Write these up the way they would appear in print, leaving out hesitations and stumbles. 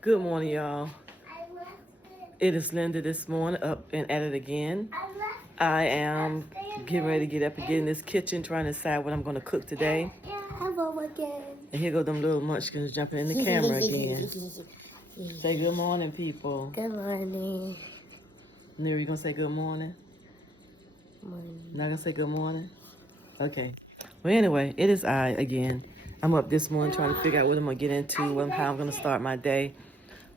Good morning, y'all. It is Linda this morning, up and at it again. I am getting ready to get up and get in this kitchen, trying to decide what I'm going to cook today. Hello again. And here go them little munchkins jumping in the camera again. Say good morning, people. Good morning. Nira, you going to say good morning? Morning. Not going to say good morning? Okay. Well, anyway, it is I again. I'm up this morning trying to figure out what I'm going to get into, how I'm going to start my day.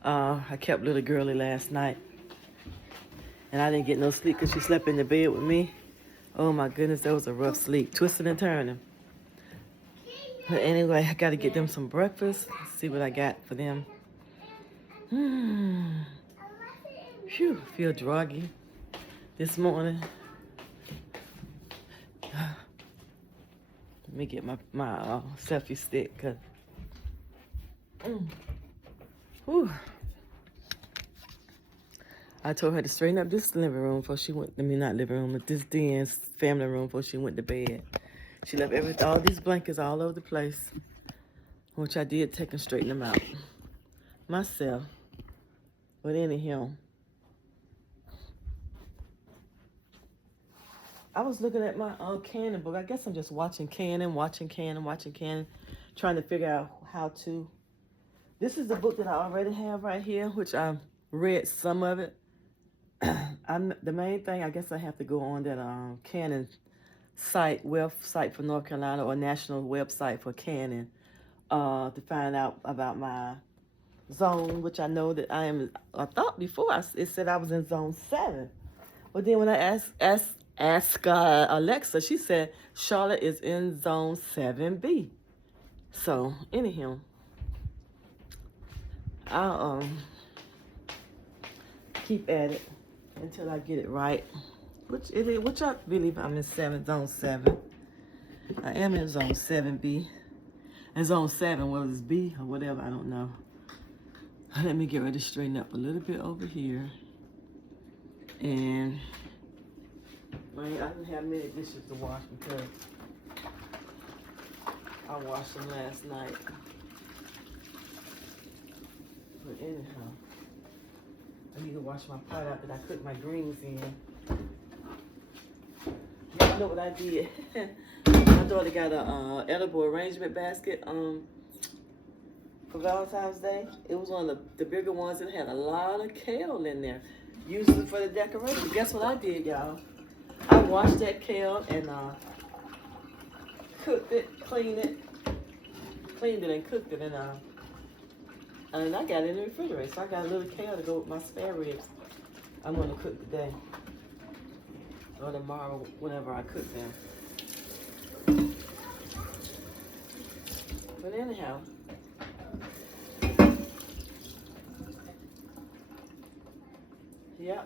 I kept little girly last night, and I didn't get no sleep because she slept in the bed with me. Oh my goodness, that was a rough sleep, twisting and turning. But anyway, I got to get them some breakfast, see what I got for them. Phew, feel druggy this morning. Let me get my selfie stick, cause whew. I told her to straighten up this living room before she went. Not living room, but this den's family room before she went to bed. She left all these blankets all over the place, which I did take and straighten them out myself. But anyhow, I was looking at my Canon book. I guess I'm just watching Canon, trying to figure out how to. This is the book that I already have right here, which I've read some of it. The main thing, I guess I have to go on that Canon website for North Carolina, or national website for Canon, to find out about my zone, which I know that I thought before it said I was in zone 7. But then when I asked Alexa, she said Charlotte is in zone 7B. So anyhow, I'll keep at it until I get it right. Which I believe I'm in zone 7. I am in zone 7B. And zone 7, whether it's B or whatever, I don't know. Let me get ready to straighten up a little bit over here. And I didn't have many dishes to wash because I washed them last night. But anyhow, I need to wash my pot out that I cooked my greens in. Y'all know what I did? My daughter got a edible arrangement basket for Valentine's Day. It was one of the bigger ones that had a lot of kale in there, usually for the decoration. Guess what I did, y'all? I washed that kale and cooked it, cleaned it and cooked it, and I got it in the refrigerator. So I got a little kale to go with my spare ribs. I'm gonna cook today or tomorrow, whenever I cook them. But anyhow, yeah.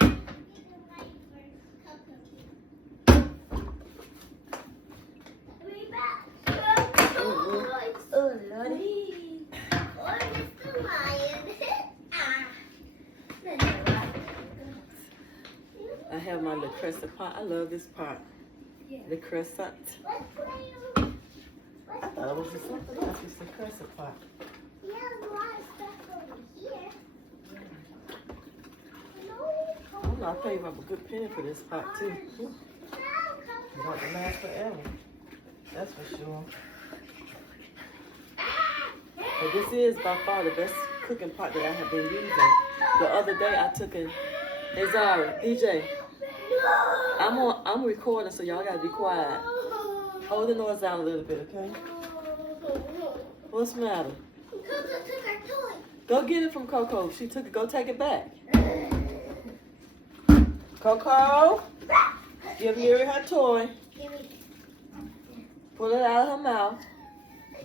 Oh, Lordy. I have my Le Crescent pot. I love this pot. Le Crescent. I thought it was just something else. It's the Crescent pot. He has a lot of stuff over here. I don't know, I paid a good penny for this pot too. It's about to last forever. That's for sure. But this is by far the best cooking pot that I have been using. The other day I took it. Hey Zara, DJ, I'm recording, so y'all gotta be quiet. Hold the noise down a little bit, okay? What's the matter? Coco took our toy. Go get it from Coco. She took it. Go take it back. Coco, give Miri her toy. Pull it out of her mouth.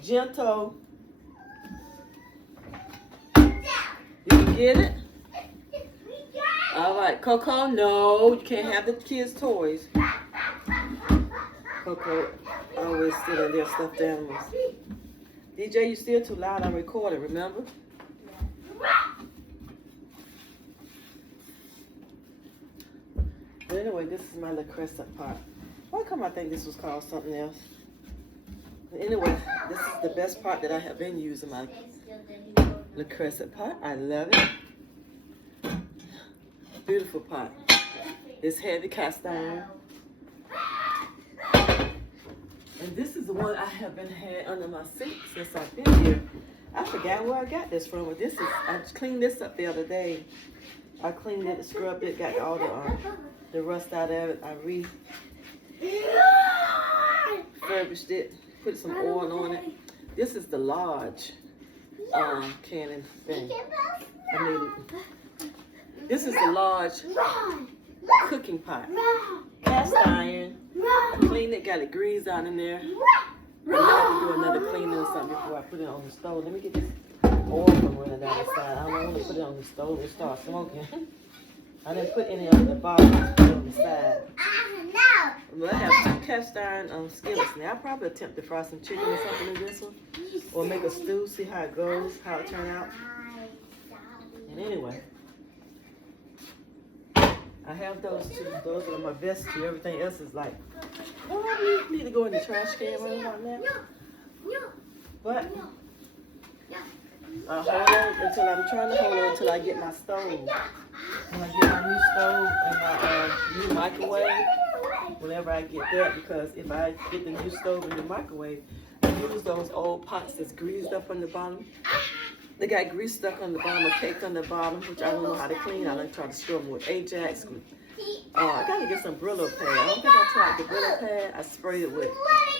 Gentle. Did you get it? All right, Coco, no, you can't have the kids' toys. Coco always sit on their stuffed animals. DJ, you still too loud. I'm recording, remember? But anyway, this is my Le Crescent pot. Why come I think this was called something else? But anyway, this is the best pot that I have been using, my the crescent pot. I love it. Beautiful pot. It's heavy cast iron. And this is the one I have been had under my sink since I've been here. I forgot where I got this from, but this is, I cleaned this up the other day. I cleaned it, scrubbed it, got all the rust out of it. I refurbished it, put some oil on it. This is the large canning thing. This is the large cooking pot. Cast iron. I cleaned it, got it greased out in there. I might do another cleaning or something before I put it on the stove. Let me get this oil from running down the side. I don't want to put it on the stove and start smoking. I didn't put any on the bottom, just put it on the side. But I have 2 cast iron skillets now. I'll probably attempt to fry some chicken or something in this one. Or make a stew, see how it goes, how it turns out. And anyway, I have those 2. Those are my best 2. Everything else is like, oh, I need to go in the trash can right about now. But I hold on until I'm trying to hold on until I get my stove. When I get my new stove and my new microwave, whenever I get that, because if I get the new stove and the microwave, I use those old pots that's greased up on the bottom. They got grease stuck on the bottom or caked on the bottom, which I don't know how to clean. I like try to scrub them with Ajax. I gotta get some Brillo pad. I don't think I tried the Brillo pad. I sprayed it with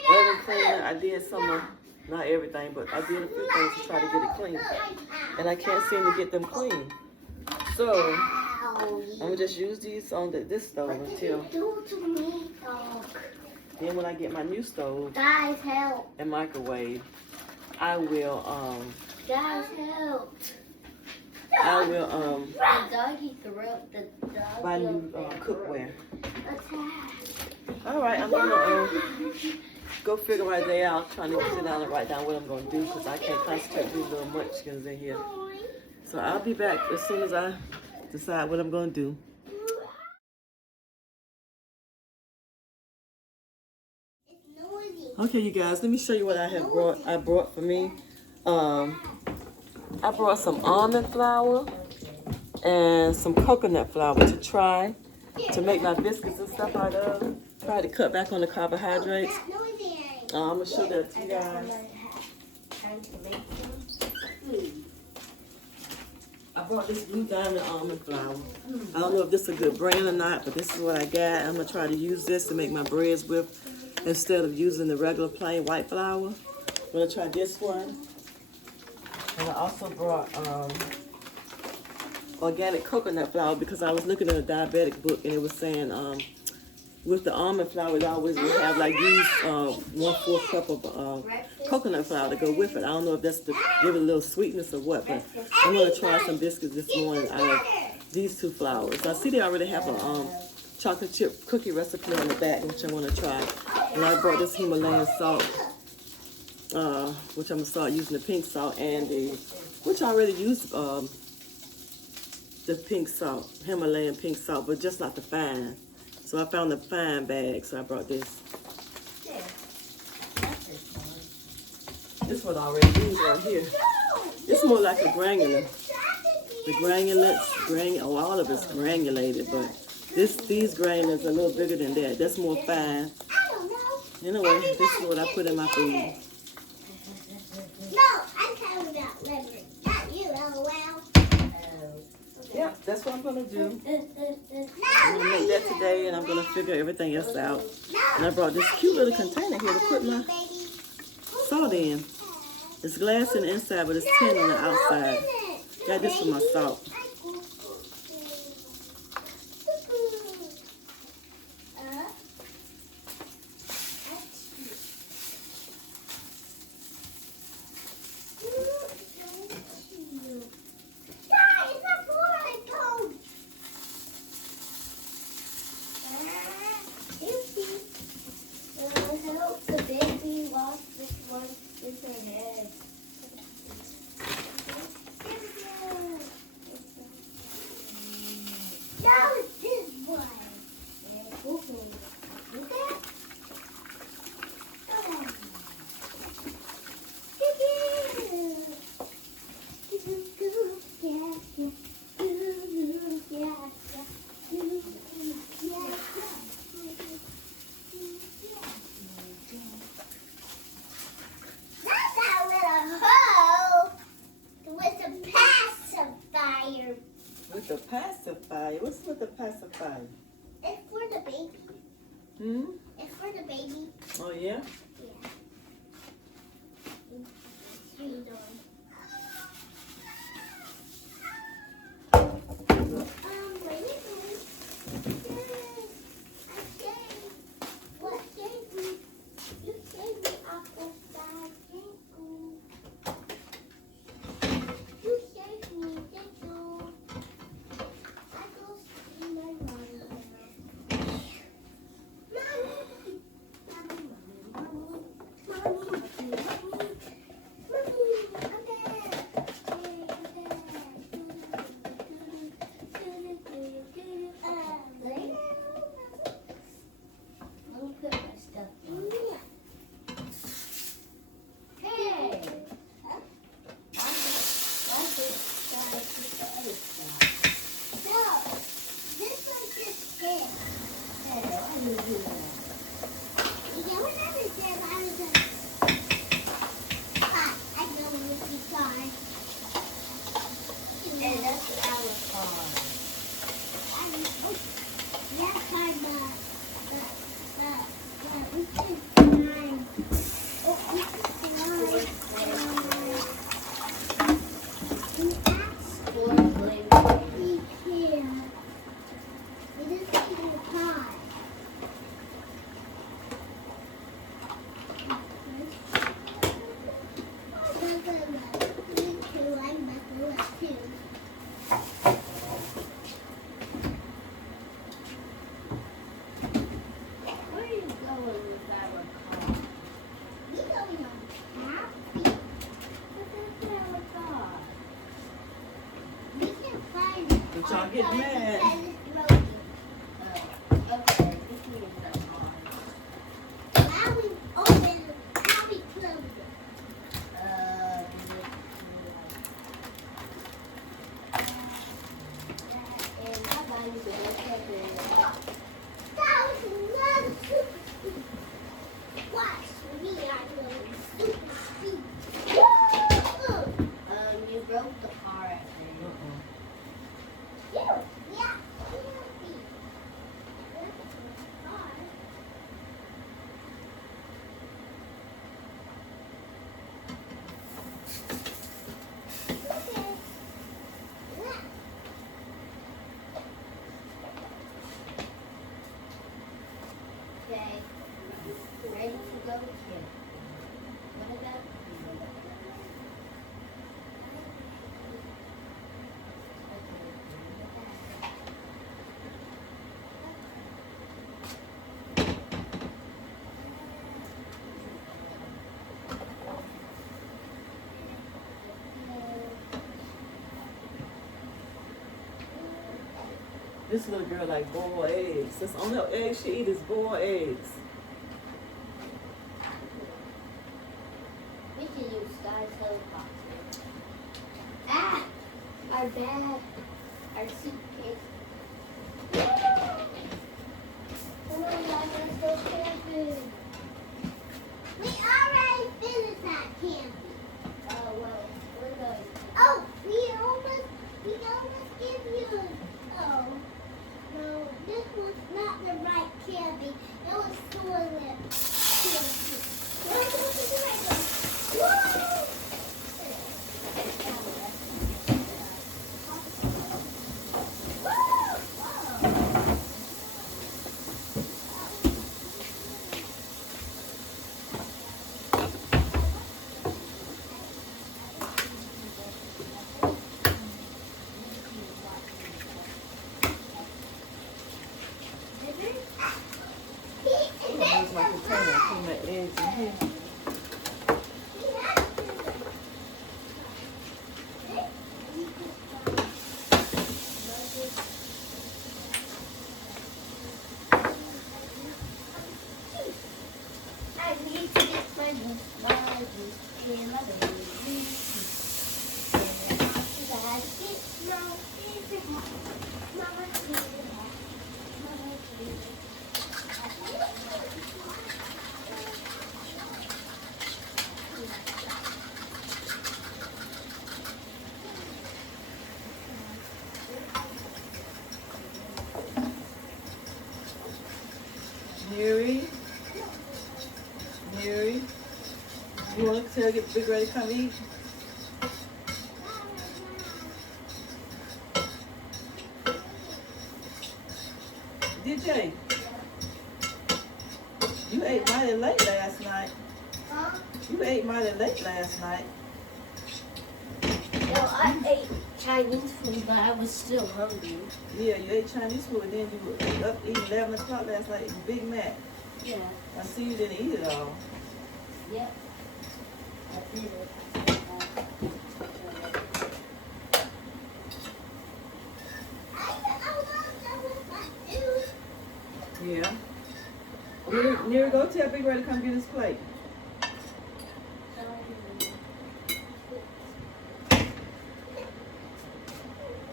oven cleaner. I did some, not everything, but I did a few things to try to get it clean. And I can't seem to get them clean. So I'm gonna just use these on this stove until. Then when I get my new stove and microwave, I will Guys, help. I will The doggy throat. The dog. buy new cookware. All right, I'm gonna go figure my day out, trying to sit down and write down what I'm gonna do because I can't concentrate with these little munchkins in here. So I'll be back as soon as I decide what I'm gonna do. Okay, you guys, let me show you what I have brought. I brought for me. I brought some almond flour and some coconut flour to try to make my biscuits and stuff out of. Try to cut back on the carbohydrates. I'm gonna show that to you guys. I brought this Blue Diamond almond flour. I don't know if this is a good brand or not, but this is what I got. I'm gonna try to use this to make my breads with instead of using the regular plain white flour. I'm gonna try this one. And I also brought organic coconut flour because I was looking at a diabetic book and it was saying with the almond flour it always would have like use 1/4 cup of coconut flour to go with it. I don't know if that's to give it a little sweetness or what, but I'm gonna try some biscuits this morning out of these 2 flours. I see they already have a chocolate chip cookie recipe on the back, which I want to try. And I brought this Himalayan salt. Which I'm gonna start using the pink salt and which I already used the pink salt, Himalayan pink salt, but just not the fine. So I found the fine bag, so I brought this. This one I already used right here. It's more like a granular. The granulates, all of it's granulated, but these granulars are a little bigger than that. That's more fine. Anyway, this is what I put in my food. No, I'm talking about liver. Not you, LOL. Yeah, that's what I'm gonna do. I'm gonna make that today, and I'm gonna figure everything else out. And I brought this cute little container here to put my salt in. It's glass on the inside, but it's tin on the outside. Got this for my salt. The pacifier. What's with the pacifier? It's for the baby. Hmm? It's for the baby. Oh, yeah? Yeah. Shoes on. Where you going? I shaved. What shaved me? You shaved me apple side. Thank you. You shaved me. Thank you. I go see my mother. Mommy. But y'all get mad. How we open it? How we close it? That was another super speed. Watch me, I'm going super speed. Woo! You broke the car, I think. You, yeah, super speed. Okay. Ready to go, kid. What about This little girl like boiled eggs. That's the only egg she eat is boiled eggs. we can use Sky's helicopter? Ah! Our bag. Our suitcase. Oh my God, let's go camping. We already finished that camping. Oh, well, we're going. Oh, we almost give you oh. No, this was not the right camping. It was toilet camping. Let's go to the right one. Woo! ready to get Big ready to come eat? DJ, you ate mighty late last night. Huh? You ate mighty late last night. No, I ate Chinese food, but I was still hungry. Yeah, you ate Chinese food and then you were up eating 11 o'clock last night eating Big Mac. Yeah. I see you didn't eat it all. Yep. I did it. Yeah. Near, go tell Big Red to come get his plate.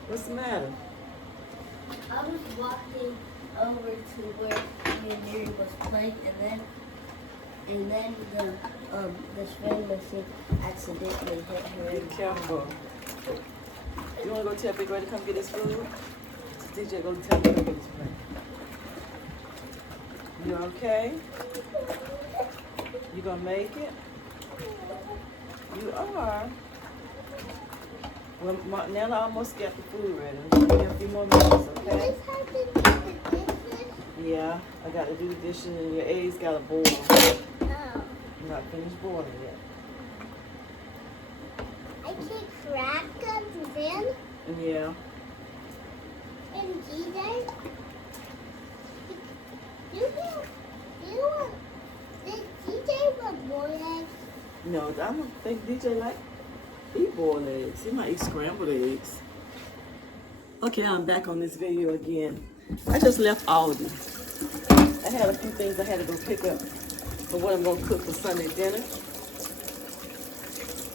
What's the matter? I was walking over to where me and Mary was playing, and then the spring machine accidentally hit her. Be careful. You want to go tell Big Red to come get his food? DJ, go tell him to come get his plate. You okay? You gonna make it? You are. Well, Nella almost got the food ready. Give me a few more minutes, okay? Yeah, I got to do the dishes and your eggs got to boil. I'm not finished boiling yet. I can crack them then. Yeah. And DJ, did DJ want more eggs? No, I don't think DJ like eat boiled eggs. He might eat scrambled eggs. Okay, I'm back on this video again. I just left Aldi. I had a few things I had to go pick up for what I'm going to cook for Sunday dinner.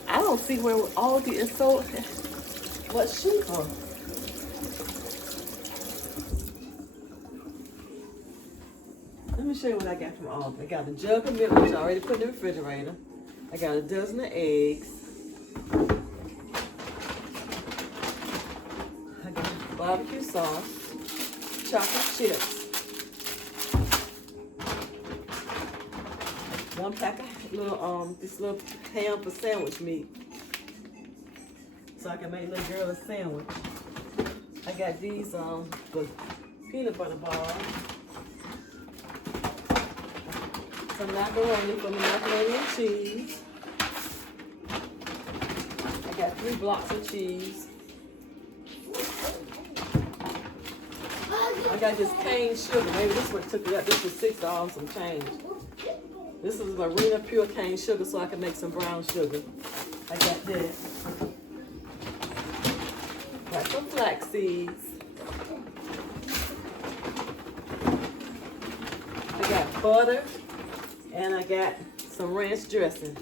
I don't see where Aldi is so much cheaper. Let me show you what I got from Aldi. I got a jug of milk, which I already put in the refrigerator. I got a dozen of eggs. I got barbecue sauce, chocolate chips, one pack of this little ham for sandwich meat, so I can make little girl a sandwich. I got these the peanut butter bars, some macaroni for the macaroni and cheese. I got 3 blocks of cheese. I got this cane sugar. Maybe this one took it up. This was $6 some change. This is Marina Pure cane sugar, so I can make some brown sugar. I got this. Got some flax seeds. I got butter, and I got some ranch dressing.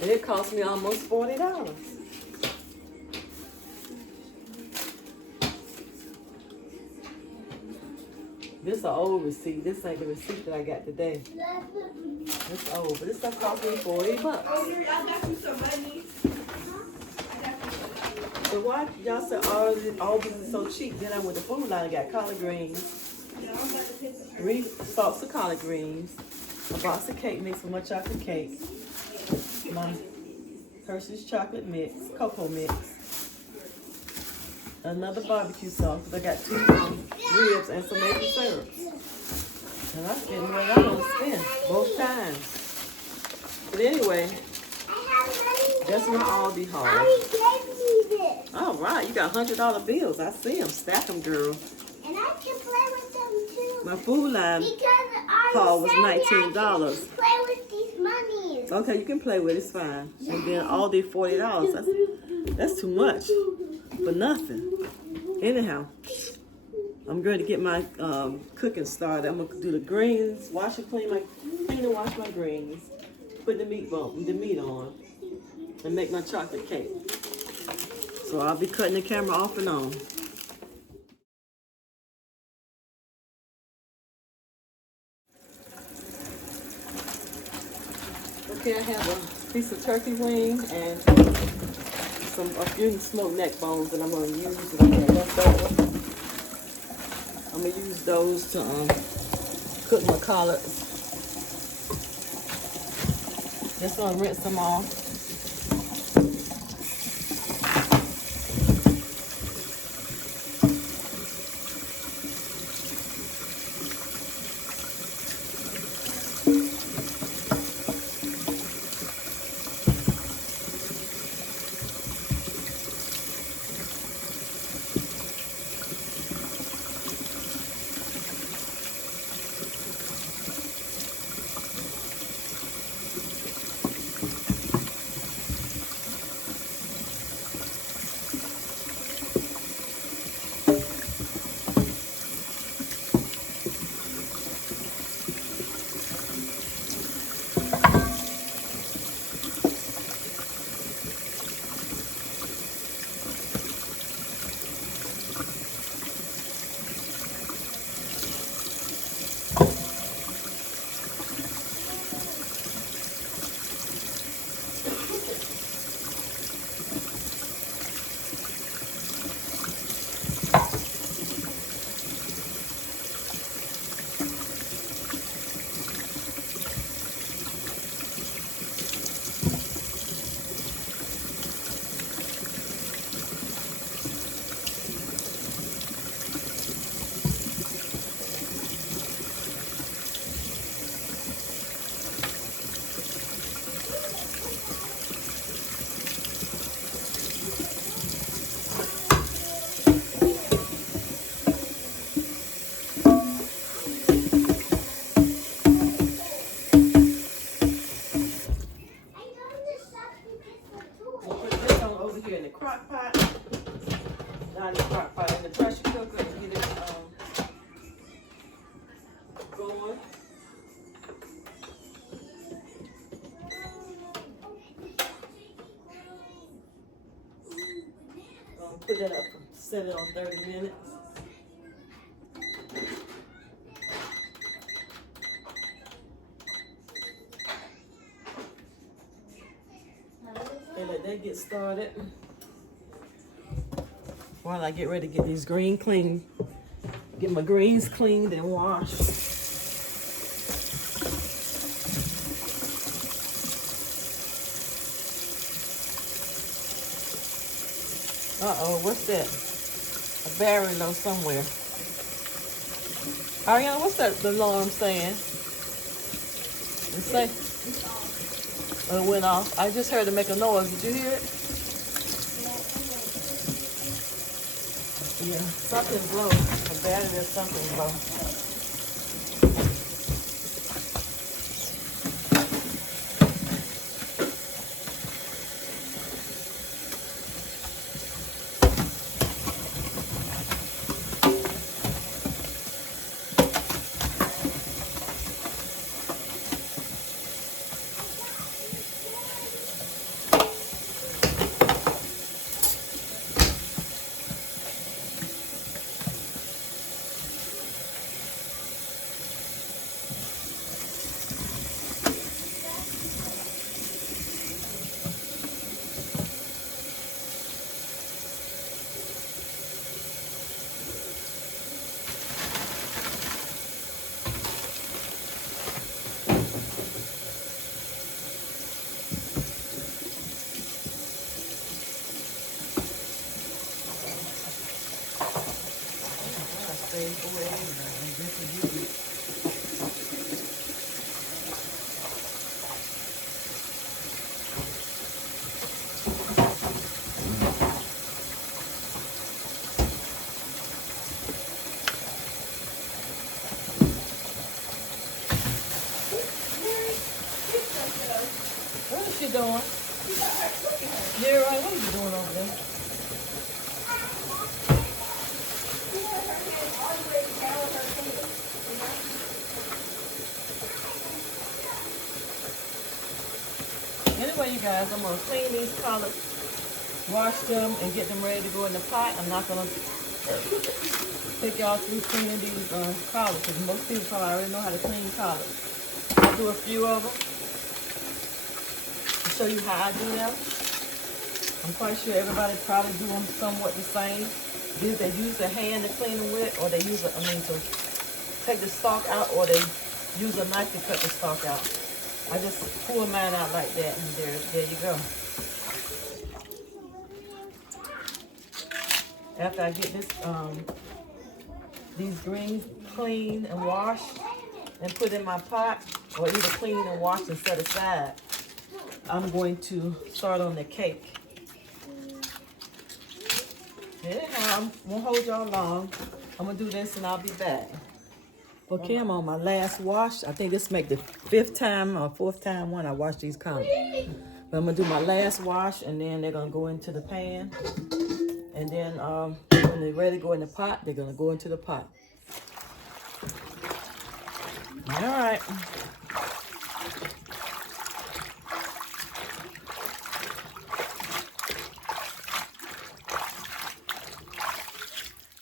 And it cost me almost $40. This is an old receipt. This ain't the receipt that I got today. It's old, but this stuff cost me $40. Oh, I got you some money. So why y'all said all this is so cheap? Then I went to Food Line and got collard greens, 3 stalks of collard greens, a box of cake mix for my chocolate cake, my Hershey's chocolate mix, cocoa mix, another barbecue sauce, because I got 2 ribs and some maple syrups. And I spent more than I want to spend both times. But anyway, that's my Aldi haul. Mommy gave me this. All right, you got $100 bills. I see them. Stack them, girl. And I can play with them too. My Food Line Because I haul was said we $19. have to play with these monies. Okay, you can play with it. It's fine. And then Aldi $40. That's too much for nothing. Anyhow, I'm going to get my cooking started. I'm gonna do the greens, clean and wash my greens, put the meat on, and make my chocolate cake. So I'll be cutting the camera off and on. Okay, I have a piece of turkey wing and a few smoked neck bones that I'm going to use that I got left over. I'm going to use those to cook my collards. Just going to rinse them off. tiny crock pot in the pressure cooker and get it going. Put that up, set it on 30 minutes. And let that get started. While I get ready to get these greens clean, get my greens cleaned and washed. Uh-oh, what's that? A battery low somewhere. Ariana, what's that the alarm saying? It say, oh, it went off. I just heard it make a noise. Did you hear it? Yeah, something's low. A battery or something's low. What is she doing? Yeah, right. What are you doing over there? Anyway, you guys, I'm gonna clean these collards, wash them, and get them ready to go in the pot. I'm not gonna take y'all through cleaning these collards because most people probably already know how to clean collards. I'll do a few of them to show you how I do them. I'm quite sure everybody probably do them somewhat the same. Either they use their hand to clean them with, or they use to take the stalk out, or they use a knife to cut the stalk out. I just pull mine out like that, and there you go. After I get this, these greens cleaned and washed and put in my pot, or either clean and wash and set aside, I'm going to start on the cake. Anyhow, I won't hold y'all long. I'm gonna do this and I'll be back. Okay, I'm on my last wash. I think this make the 5th time or 4th time I wash these collards. But I'm gonna do my last wash, and then they're gonna go into the pan. And then when they're ready to go in the pot, they're gonna go into the pot. All right.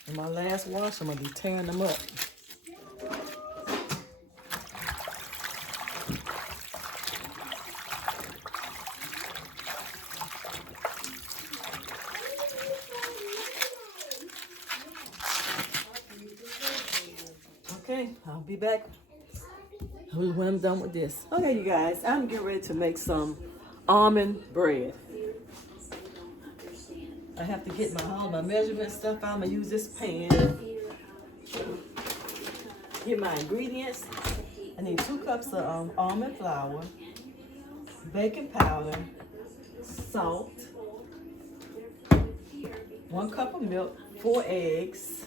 In my last wash, I'm gonna be tearing them up. Okay, I'll be back when I'm done with this. Okay, you guys, I'm getting ready to make some almond bread. I have to get all my measurement stuff out. I'm gonna use this pan. Get my ingredients. I need 2 cups of almond flour, baking powder, salt, 1 cup of milk, 4 eggs,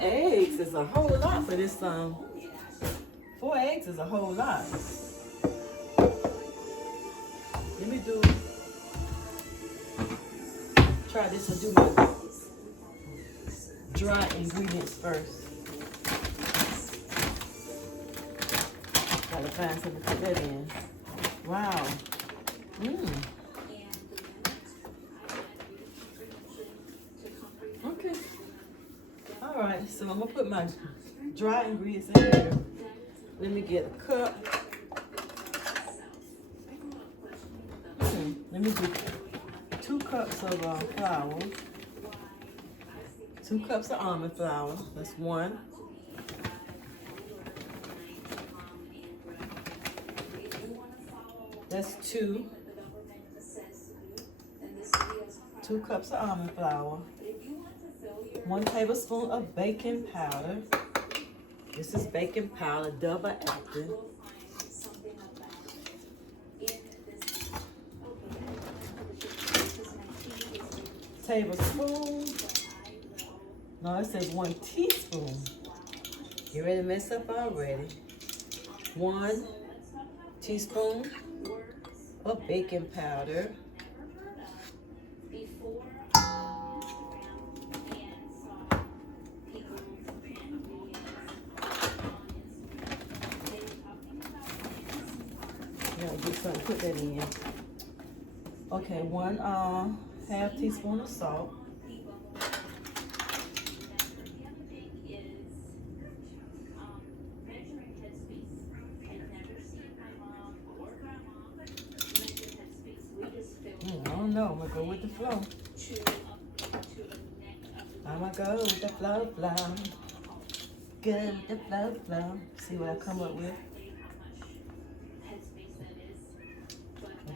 eggs is a whole lot for this 4 eggs is a whole lot. Let me try this and do my dry ingredients first. Gotta find something to put that in. Wow. Okay. All right, so I'm gonna put my dry ingredients in here. Let me get a cup. Let me do 2 cups of flour. 2 cups of almond flour. That's 1. That's 2. 2 cups of almond flour. 1 tablespoon of baking powder. This is baking powder, double acting. Tablespoon. No, it says 1 teaspoon. You ready to mess up already? 1 teaspoon of baking powder. Do something, put that in. Okay, 1 half teaspoon of salt. I don't know, I'm gonna go with the flow. I'm gonna go with the flow. Good with the flow. See what I come up with.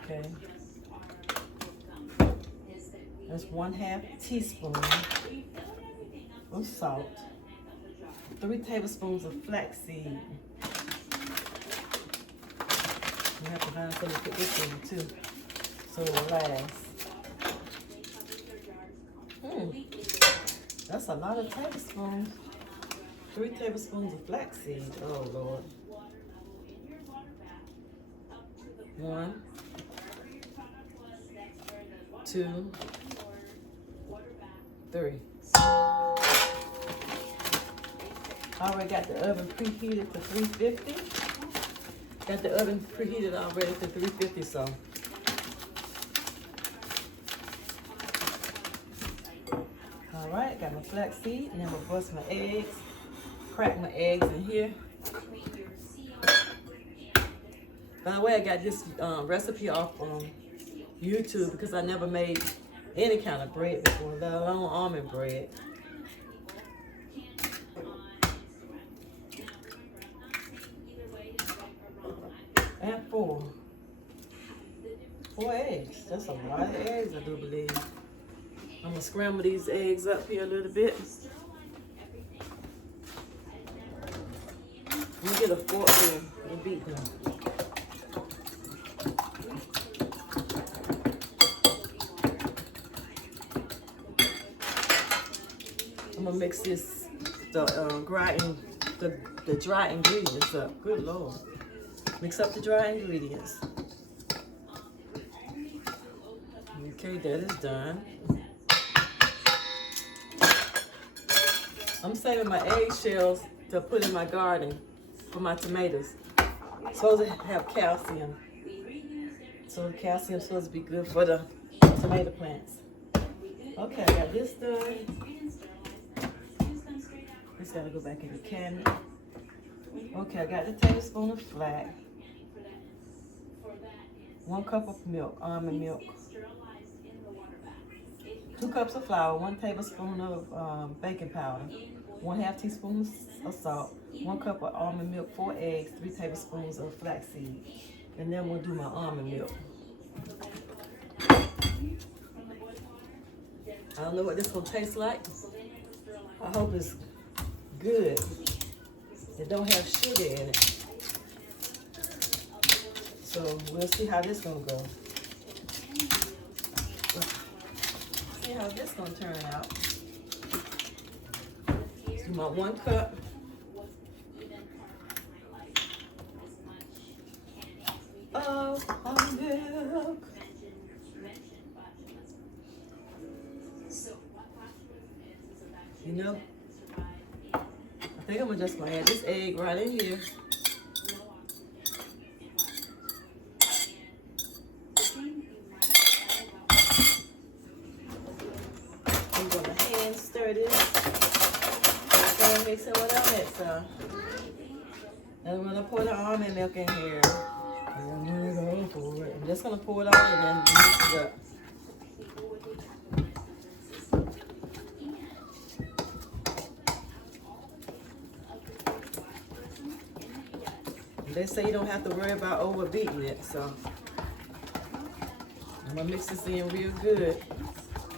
Okay. That's 1/2 teaspoon of salt. 3 tablespoons of flaxseed. You have to find something to put this in too, so it will last. That's a lot of tablespoons. 3 tablespoons of flaxseed. Oh Lord. 1, 2, 3. I already got the oven preheated to 350. Got the oven preheated already to 350, so. All right, got my flaxseed, and then I'm gonna bust my eggs, crack my eggs in here. By the way, I got this recipe off YouTube because I never made any kind of bread before, let alone almond bread. And 4 eggs. That's a lot of eggs, I do believe. I'm gonna scramble these eggs up here a little bit. Let me get a fork here and beat them. I'm gonna mix the dry ingredients up. Good Lord. Mix up the dry ingredients. Okay, that is done. I'm saving my eggshells to put in my garden for my tomatoes. It's supposed to have calcium. So the calcium is supposed to be good for the tomato plants. Okay, I got this done. This gotta go back in the cabinet. Okay, I got the tablespoon of flax. 1 cup of milk, almond milk. 2 cups of flour, 1 tablespoon of baking powder, 1/2 teaspoon of salt, 1 cup of almond milk, 4 eggs, 3 tablespoons of flaxseed. And then we'll do my almond milk. I don't know what this is gonna taste like. I hope it's good. It don't have sugar in it. So we'll see how this gonna go. See how this gonna turn out. Do my 1 cup. Of milk. You know, I think I'm just gonna add this egg right in here. I'm gonna hand stir this. Gonna mix it with our mix. And I'm gonna pour the almond milk in here. I'm gonna go for it. I'm just gonna pour it all and then mix it up. They say you don't have to worry about overbeating it, so I'm gonna mix this in real good.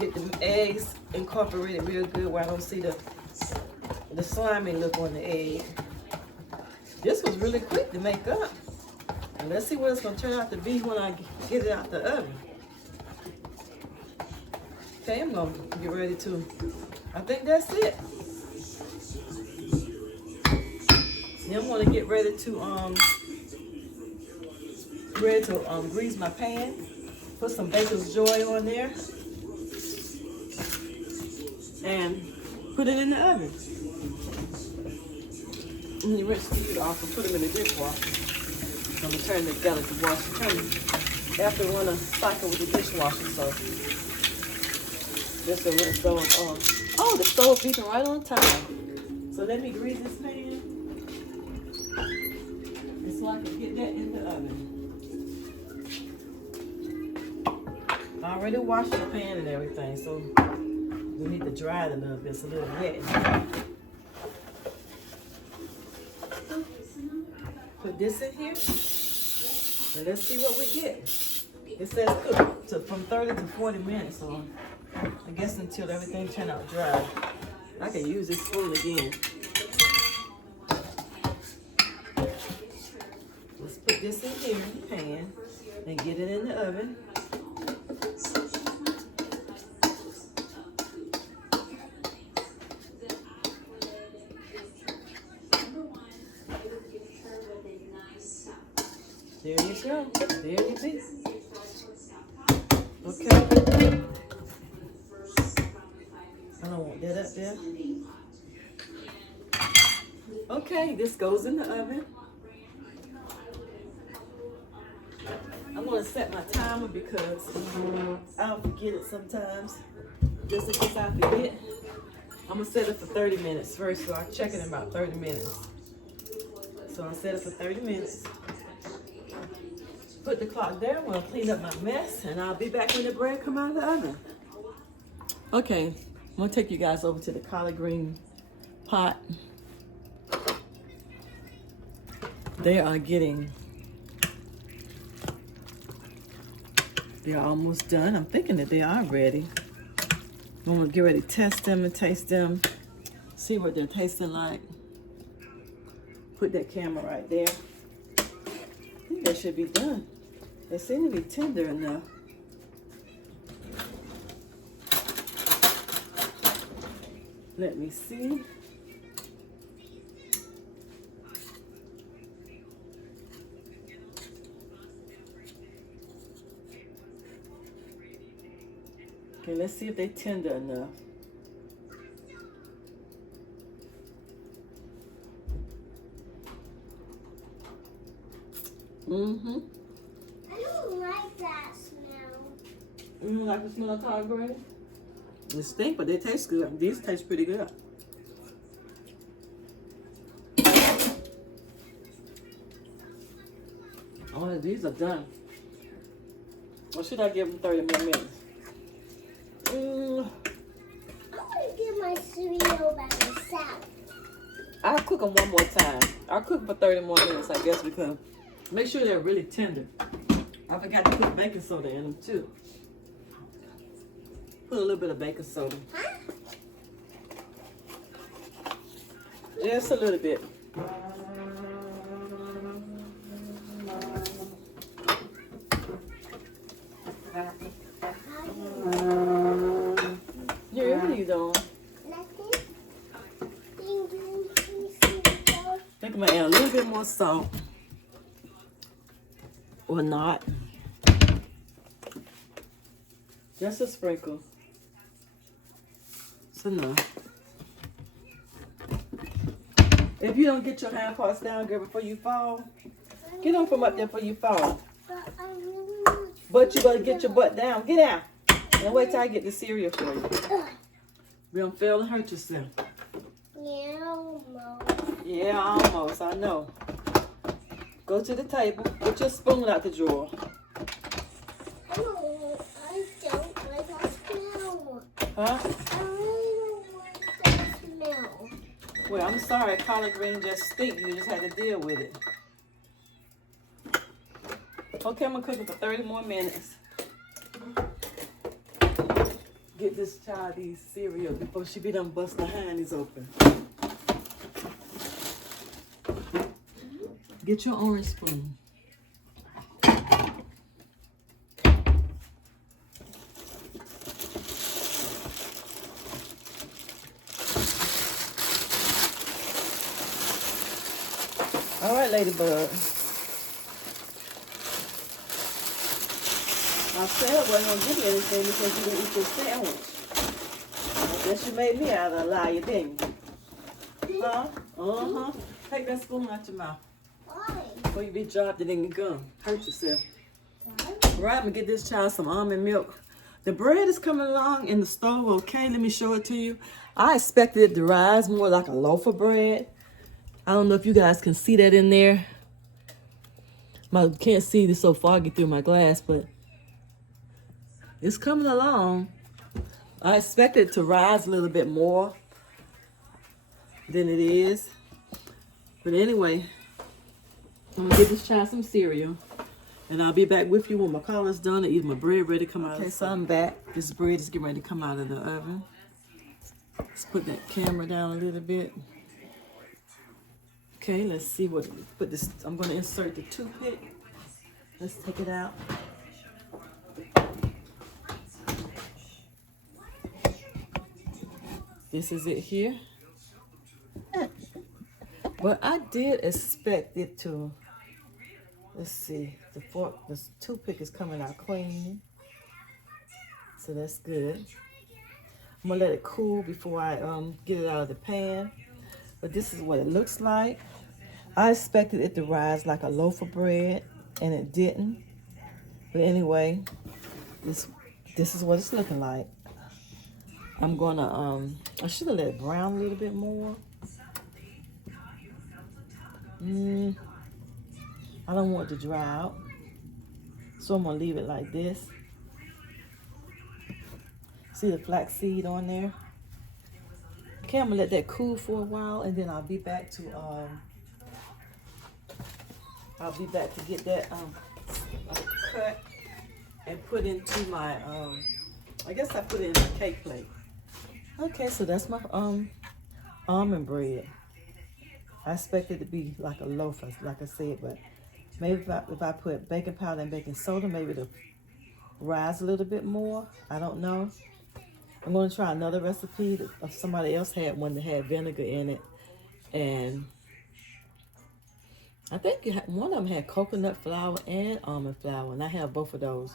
Get the eggs incorporated real good where I don't see the slimy look on the egg. This was really quick to make up. And let's see what it's gonna turn out to be when I get it out the oven. Okay, I'm gonna get ready to, I think that's it. Then I'm gonna get ready to grease my pan. Put some baker's joy on there. And put it in the oven. And you rinse the meat off and put them in the dishwasher. I'm gonna turn the galley to wash. After run a cycle with the dishwasher, so this will rinse those off. Oh, the stove beeping right on time. So let me grease this pan. And so I can get that in the oven. I already washed the pan and everything, so we need to dry it a little bit. It's a little wet. Put this in here, and let's see what we get. It says cook from 30 to 40 minutes, so I guess until everything turns out dry. I can use this spoon again. Let's put this in here in the pan and get it in the oven. There you go. There you be. Okay. I don't want that up there. Okay, this goes in the oven. I'm going to set my timer because I'll forget it sometimes. Just in case I forget. I'm going to set it for 30 minutes first, so I'll check it in about 30 minutes. So I'll set it for 30 minutes. Put the clock there. I'm gonna clean up my mess, and I'll be back when the bread come out of the oven. Okay, I'm gonna take you guys over to the collard green pot. They are almost done. I'm thinking that they are ready. I'm gonna get ready to test them and taste them, see what they're tasting like. Put that camera right there. I think that should be done. They seem to be tender enough. Let me see. Okay, let's see if they're tender enough. Mm-hmm. I don't like that smell. You don't like the smell of collard greens? They stink, but they taste good. These taste pretty good. Oh, these are done. Or should I give them 30 more minutes? I want to get my cereal by myself. I'll cook them one more time. I'll cook for 30 more minutes, I guess, because make sure they're really tender. I forgot to put baking soda in them, too. Put a little bit of baking soda. Huh? Just a little bit. Yeah, what are you doing? Nothing. Being I'm gonna add a little bit more salt. Or not. Just a sprinkle. It's enough. If you don't get your hand parts down, girl, before you fall, get them from up there before you fall. But you gotta get your butt down. Get out. And wait till I get the cereal for you. You don't fail and hurt yourself. Yeah, almost. Yeah, almost. I know. Go to the table. Get your spoon out the drawer. I don't like the smell. Huh? I really don't like the smell. Well, I'm sorry. Collard green just stink. You just had to deal with it. Okay, I'm gonna cook it for 30 more minutes. Get this child these cereal before she be done bust her hinds open. Get your orange spoon. All right, Ladybug. I said I wasn't going to give you anything because you didn't eat your sandwich. I guess you made me out of a liar, didn't you? Huh? Uh-huh. Take that spoon out your mouth. Why? Before you be dropped it in your gum. Hurt yourself. Dad? All right, I'm going to get this child some almond milk. The bread is coming along in the stove, okay? Let me show it to you. I expected it to rise more like a loaf of bread. I don't know if you guys can see that in there. I can't see this so foggy through my glass, but it's coming along. I expected it to rise a little bit more than it is. But anyway, I'm gonna give this child some cereal. And I'll be back with you when my collar's done and either my bread ready to come out. Okay, so I'm back. This bread is getting ready to come out of the oven. Let's put that camera down a little bit. Okay, let's see what, put this, I'm gonna insert the toothpick. Let's take it out. This is it here. But I did expect it to, let's see, the toothpick is coming out clean. So that's good. I'm gonna let it cool before I get it out of the pan. But this is what it looks like. I expected it to rise like a loaf of bread, and it didn't. But anyway, this is what it's looking like. I'm gonna, I should have let it brown a little bit more. I don't want it to dry out. So I'm gonna leave it like this. See the flaxseed on there? Okay, I'm gonna let that cool for a while, and then I'll be back to get that cut and put into my I guess I put it in my cake plate. Okay, so that's my almond bread. I expect it to be like a loaf, like I said, but maybe if I put baking powder and baking soda, maybe it'll rise a little bit more. I don't know. I'm going to try another recipe of somebody else had one that had vinegar in it. And I think one of them had coconut flour and almond flour. And I have both of those.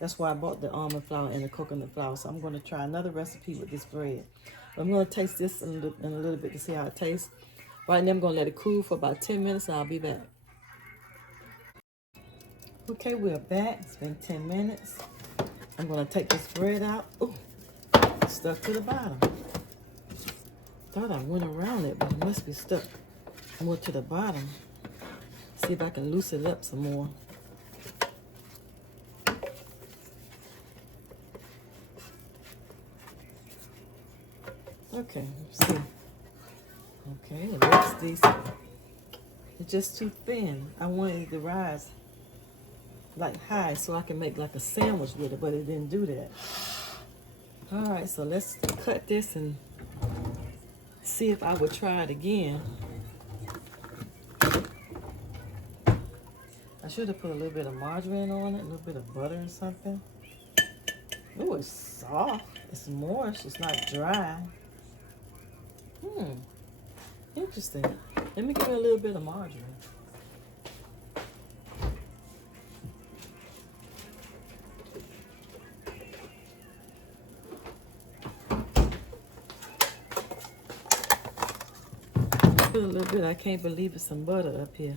That's why I bought the almond flour and the coconut flour. So I'm going to try another recipe with this bread. But I'm going to taste this in a little bit to see how it tastes. Right now I'm going to let it cool for about 10 minutes and I'll be back. Okay, we're back. It's been 10 minutes. I'm going to take this bread out. Ooh. Stuck to the bottom. Thought I went around it, but it must be stuck more to the bottom. See if I can loosen it up some more. Okay, let's see. Okay, it looks decent. It's just too thin. I wanted it to rise like high so I can make like a sandwich with it, but it didn't do that. All right, so let's cut this and see if I would try it again. I should have put a little bit of margarine on it, a little bit of butter or something. Oh, it's soft. It's moist. It's not dry. Interesting. Let me give it a little bit of margarine. Put a little bit. I can't believe it's some butter up here.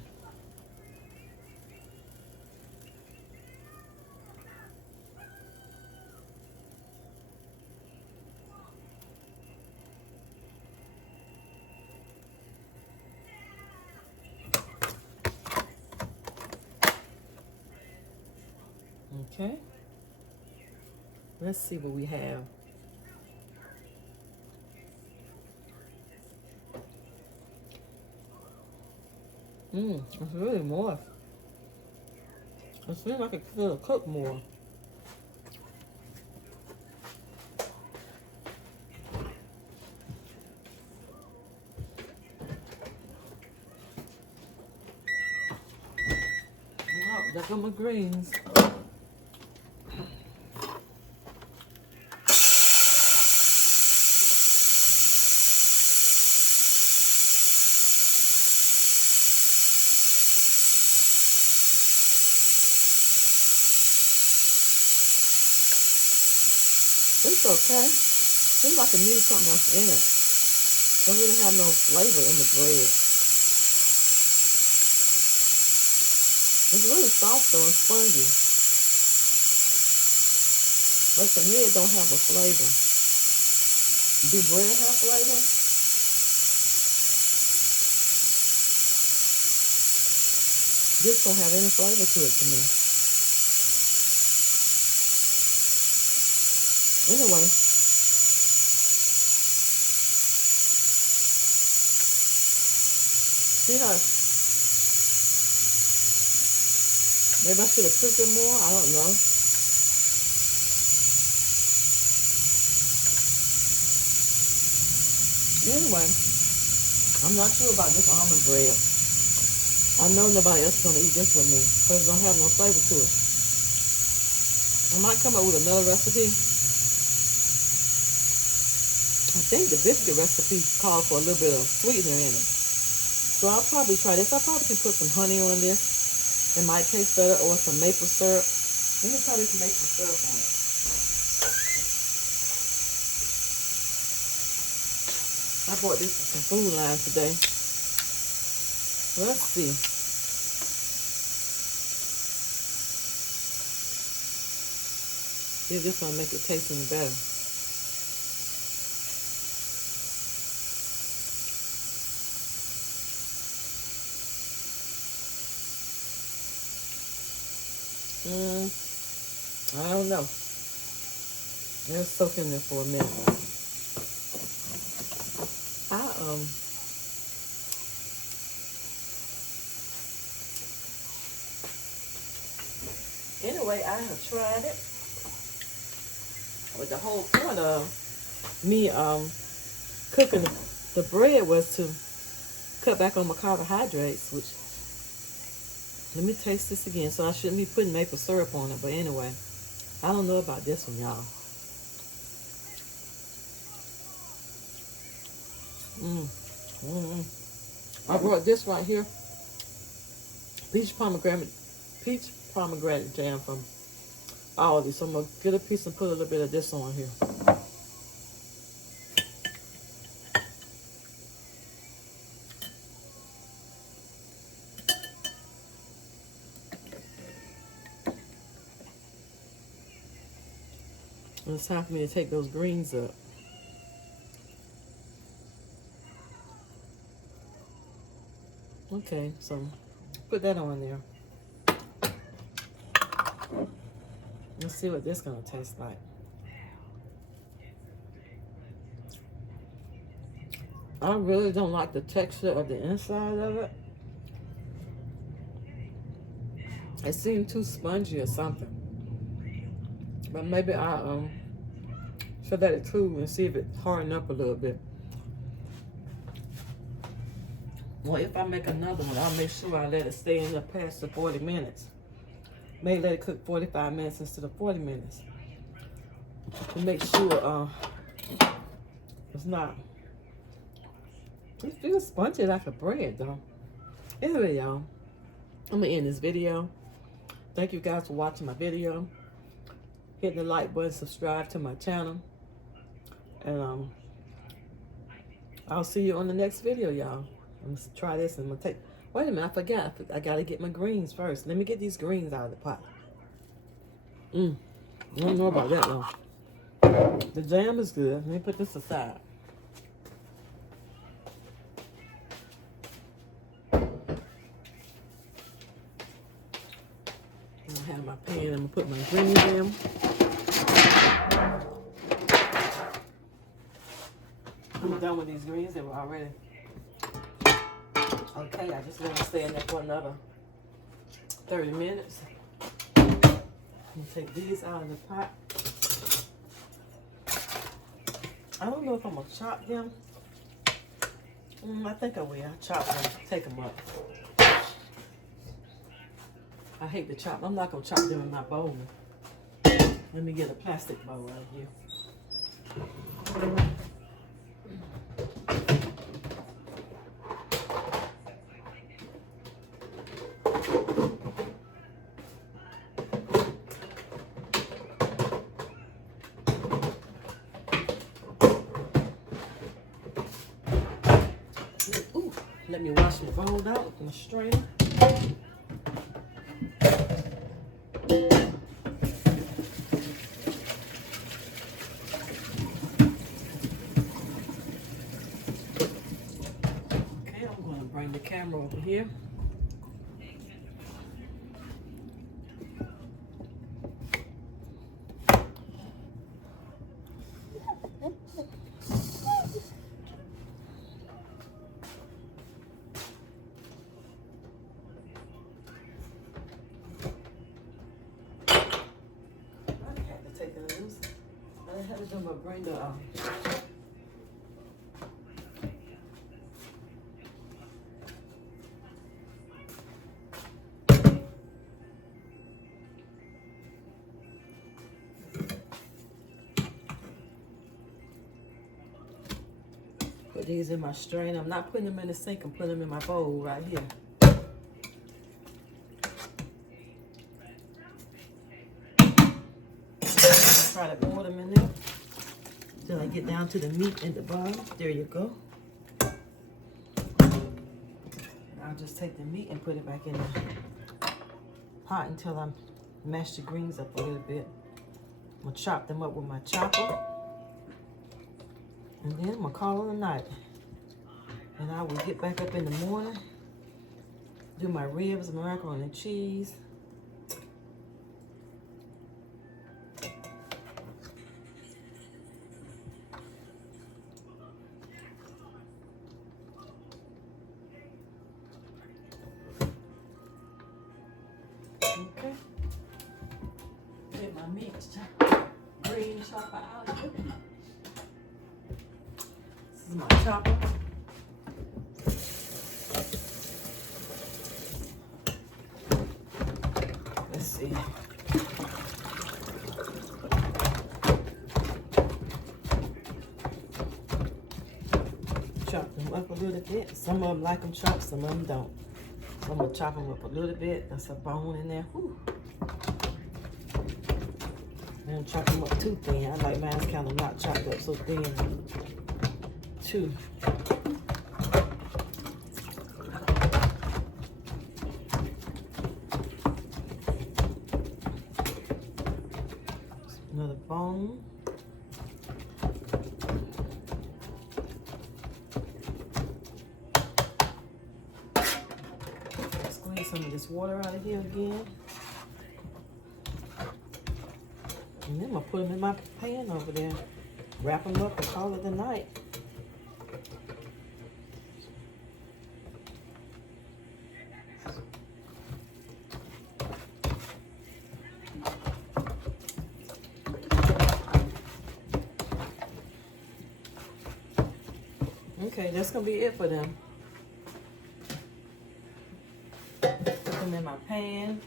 Okay. Let's see what we have. It's really moist. It seems like it could have cooked more. Oh, there go my greens. It's okay. Seems like it needs something else in it. Don't really have no flavor in the bread. It's really soft though and spongy. But to me, it don't have a flavor. Do bread have flavor? This don't have any flavor to it to me. Anyway. See how, maybe I should have cooked it more. I don't know. Anyway, I'm not sure about this almond bread. I know nobody else is going to eat this with me because it don't have no flavor to it. I might come up with another recipe. I think the biscuit recipe called for a little bit of sweetener in it. So I'll probably try this. I probably can put some honey on this. It might taste better, or some maple syrup. Let me try this maple syrup on it. I bought this from Food Line today. Let's see. See if this one make it taste any better. I don't know. Let's soak in there for a minute. Anyway, I have tried it. But the whole point of me cooking the bread was to cut back on my carbohydrates, which, let me taste this again. So I shouldn't be putting maple syrup on it, but anyway, I don't know about this one, y'all. I brought this right here, peach pomegranate jam from Aldi. So I'm gonna get a piece and put a little bit of this on here. And it's time for me to take those greens up. Okay, so put that on there. Let's see what this is gonna taste like. I really don't like the texture of the inside of it. It seemed too spongy or something. But maybe I should let it cool and see if it harden up a little bit. Well, if I make another one, I'll make sure I let it stay in there past the 40 minutes. Maybe let it cook 45 minutes instead of 40 minutes. To make sure it's not It feels spongy like a bread though. Anyway, y'all, I'm gonna end this video. Thank you guys for watching my video. Hit the like button, subscribe to my channel. And I'll see you on the next video, y'all. I'm gonna try this and I'm gonna take, wait a minute, I forgot. I gotta get my greens first. Let me get these greens out of the pot. I don't know about that though. The jam is good. Let me put this aside. I have my pan. I'm gonna put my greens in. I'm done with these greens. They were already okay. I just let them stay in there for another 30 minutes. I'm gonna take these out of the pot. I don't know if I'm gonna chop them. I think I will. I'll chop them, take them up. I hate to chop. I'm not gonna chop them in my bowl. Let me get a plastic bowl right here. Ooh, let me wash my bowl out with my strainer. Bring the camera over here. I had to take that loose. I had to do my grinder off. Put these in my strainer. I'm not putting them in the sink. I'm putting them in my bowl right here. Try to pour them in there till I get down to the meat in the bottom. There you go. I'll just take the meat and put it back in the pot until I mash the greens up a little bit. I'm gonna chop them up with my chopper. And then I'm gonna call it a night. And I will get back up in the morning, do my ribs, macaroni and cheese. Okay. Get my meat green chopper out of it. This is my chopper. Let's see. Chop them up a little bit. Some of them like them chopped, some of them don't. So I'm gonna chop them up a little bit. That's a bone in there. Whew. I don't chop them up too thin. I like mine kind of not chopped up so thin too. Another bone. Squeeze some of this water out of here again. And then I'm gonna put them in my pan over there. Wrap them up and call it a night. Okay, that's gonna be it for them. Put them in my pan.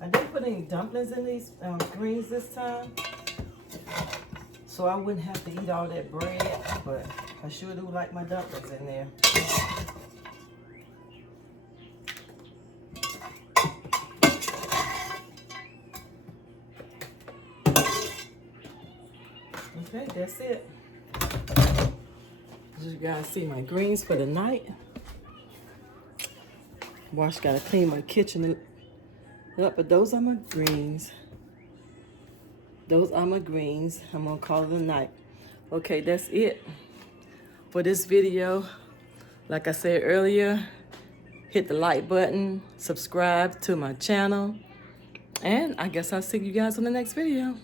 I didn't put any dumplings in these greens this time, so I wouldn't have to eat all that bread, but I sure do like my dumplings in there. Okay, that's it. As you guys see my greens for the night. Wash, gotta clean my kitchen up, but those are my greens. Those are my greens. I'm gonna call it a night. Okay, that's it for this video. Like I said earlier, hit the like button, subscribe to my channel, and I guess I'll see you guys on the next video.